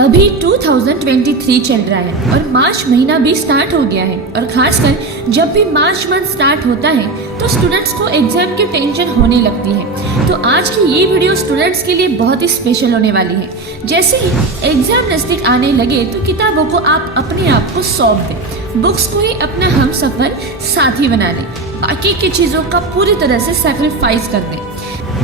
अभी 2023 चल रहा है और मार्च महीना भी स्टार्ट हो गया है और खासकर जब भी मार्च मंथ स्टार्ट होता है तो स्टूडेंट्स को एग्जाम की टेंशन होने लगती है। तो आज की ये वीडियो स्टूडेंट्स के लिए बहुत ही स्पेशल होने वाली है। जैसे ही एग्जाम नज़दीक आने लगे तो किताबों को आप अपने आप को सौंप दें, बुक्स को ही अपना हमसफर साथी बना लें, बाकी की चीज़ों का पूरी तरह से सैक्रिफाइस कर दें।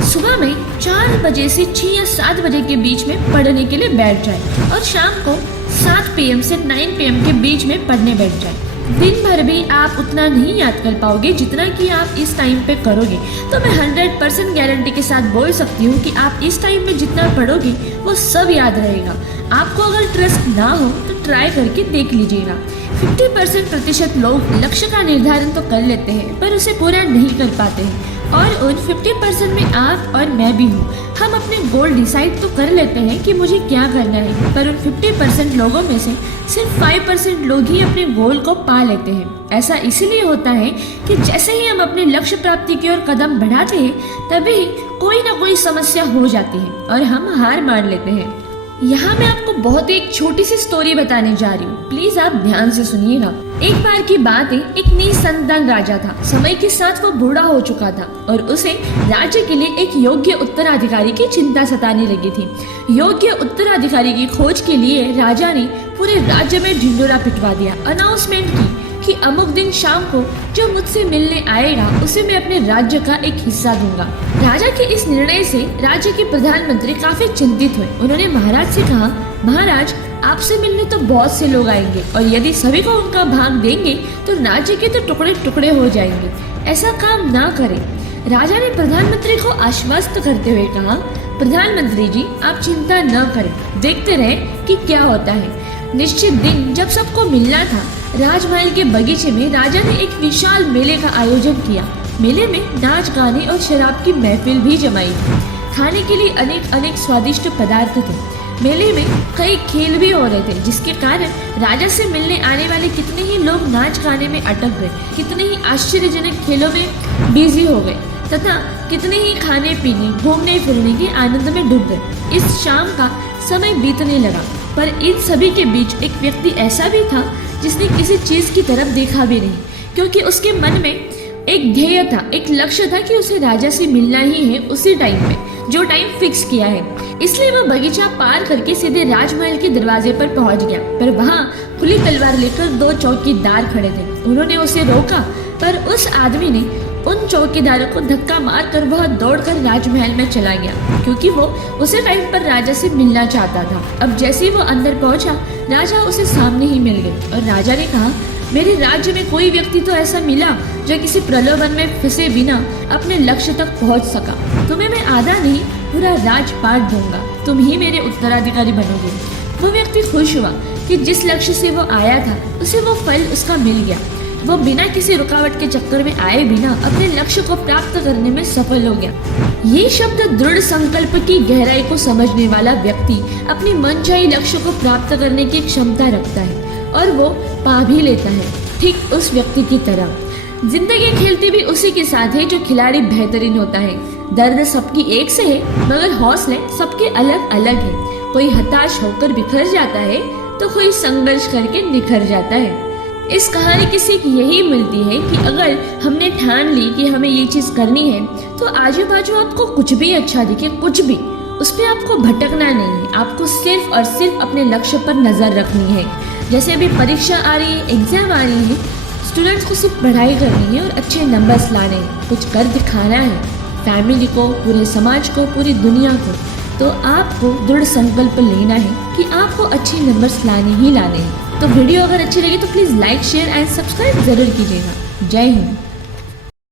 सुबह में 4 बजे से 6 या 7 बजे के बीच में पढ़ने के लिए बैठ जाए और शाम को 7 PM से 9 PM के बीच में पढ़ने बैठ जाए। दिन भर भी आप उतना नहीं याद कर पाओगे जितना कि आप इस टाइम पे करोगे। तो मैं 100% गारंटी के साथ बोल सकती हूँ कि आप इस टाइम में जितना पढ़ोगे वो सब याद रहेगा। आपको अगर ट्रस्ट ना हो तो ट्राई करके देख लीजिएगा। 50% लोग लक्ष्य का निर्धारण तो कर लेते हैं पर उसे पूरा नहीं कर पाते हैं और उन 50% में आप और मैं भी हूँ। हम अपने गोल डिसाइड तो कर लेते हैं कि मुझे क्या करना है, पर उन 50% लोगों में से सिर्फ 5% लोग ही अपने गोल को पा लेते हैं। ऐसा इसलिए होता है कि जैसे ही हम अपने लक्ष्य प्राप्ति की ओर कदम बढ़ाते हैं तभी कोई ना कोई समस्या हो जाती है और हम हार मान लेते हैं। यहाँ मैं आपको बहुत एक छोटी सी स्टोरी बताने जा रही हूँ, प्लीज आप ध्यान से सुनिएगा। एक बार की बात है, एक निसंतान राजा था। समय के साथ वो बूढ़ा हो चुका था और उसे राज्य के लिए एक योग्य उत्तराधिकारी की चिंता सताने लगी थी। योग्य उत्तराधिकारी की खोज के लिए राजा ने पूरे राज्य में ढिंढोरा पिटवा दिया। अनाउंसमेंट की कि अमुक दिन शाम को जो मुझसे मिलने आएगा उसे मैं अपने राज्य का एक हिस्सा दूंगा। राजा के इस निर्णय से राज्य के प्रधानमंत्री काफी चिंतित हुए। उन्होंने महाराज से कहा, महाराज आपसे मिलने तो बहुत से लोग आएंगे और यदि सभी को उनका भाग देंगे तो राज्य के तो टुकड़े टुकड़े हो जाएंगे। ऐसा काम ना करें। राजा ने प्रधानमंत्री को आश्वस्त करते हुए कहा, प्रधानमंत्री जी आप चिंता न करें, देखते रहे कि क्या होता है। निश्चित दिन जब सबको मिलना था, राजमहल के बगीचे में राजा ने एक विशाल मेले का आयोजन किया। मेले में नाच गाने और शराब की महफिल भी जमाई थी। खाने के लिए अनेक स्वादिष्ट पदार्थ थे। मेले में कई खेल भी हो रहे थे जिसके कारण राजा से मिलने आने वाले कितने ही लोग नाच गाने में अटक गए, कितने ही आश्चर्यजनक खेलों में बिजी हो गए तथा कितने ही खाने पीने घूमने फिरने के आनंद में डूब गए। इस शाम का समय बीतने लगा पर इन सभी के बीच एक व्यक्ति ऐसा भी था जिसने किसी चीज की तरफ देखा भी नहीं, क्योंकि उसके मन में एक ध्येय था, एक लक्ष्य था कि उसे राजा से मिलना ही है उसी टाइम पे जो टाइम फिक्स किया है। इसलिए वो बगीचा पार करके सीधे राजमहल के दरवाजे पर पहुंच गया। पर वहाँ खुली तलवार लेकर 2 चौकीदार खड़े थे। उन्होंने उसे रोका पर उस आदमी ने उन चौकीदारों को धक्का मारकर वह दौड़कर राजमहल में चला गया, क्योंकि वो उसी टाइम पर राजा से मिलना चाहता था। अब जैसे ही वो अंदर पहुंचा, राजा उसे सामने ही मिल गए और राजा ने कहा, मेरे राज्य में कोई व्यक्ति तो ऐसा मिला जो किसी प्रलोभन में फंसे बिना अपने लक्ष्य तक पहुंच सका। तुम्हें मैं आधा नहीं पूरा राजपाट दूंगा, तुम ही मेरे उत्तराधिकारी बनोगे। वो व्यक्ति खुश हुआ कि जिस लक्ष्य से वो आया था उसे वो फल उसका मिल गया। वो बिना किसी रुकावट के चक्कर में आए बिना अपने लक्ष्य को प्राप्त करने में सफल हो गया। ये शब्द दृढ़ संकल्प की गहराई को समझने वाला व्यक्ति अपनी मनचाही लक्ष्य को प्राप्त करने की क्षमता रखता है और वो पा भी लेता है। ठीक उस व्यक्ति की तरह जिंदगी खेलती भी उसी के साथ है जो खिलाड़ी बेहतरीन होता है। दर्द सबकी एक से है मगर हौसले सबके अलग अलग है। कोई हताश होकर बिखर जाता है तो कोई संघर्ष करके निखर जाता है। इस कहानी की सीख यही मिलती है कि अगर हमने ठान ली कि हमें ये चीज करनी है तो आजू बाजू आपको कुछ भी अच्छा दिखे, कुछ भी, उस पर आपको भटकना नहीं है। आपको सिर्फ और सिर्फ अपने लक्ष्य पर नजर रखनी है। जैसे अभी परीक्षा आ रही है, एग्जाम आ रही है, स्टूडेंट्स को सिर्फ पढ़ाई करनी है और अच्छे नंबर्स लाने हैं, कुछ कर दिखाना है फैमिली को, पूरे समाज को, पूरी दुनिया को। तो आपको दृढ़ संकल्प लेना है कि आपको अच्छे नंबर्स लाने ही लाने हैं। तो वीडियो अगर अच्छी लगी तो please like, share and subscribe जरूर कीजिएगा। जय हिंद।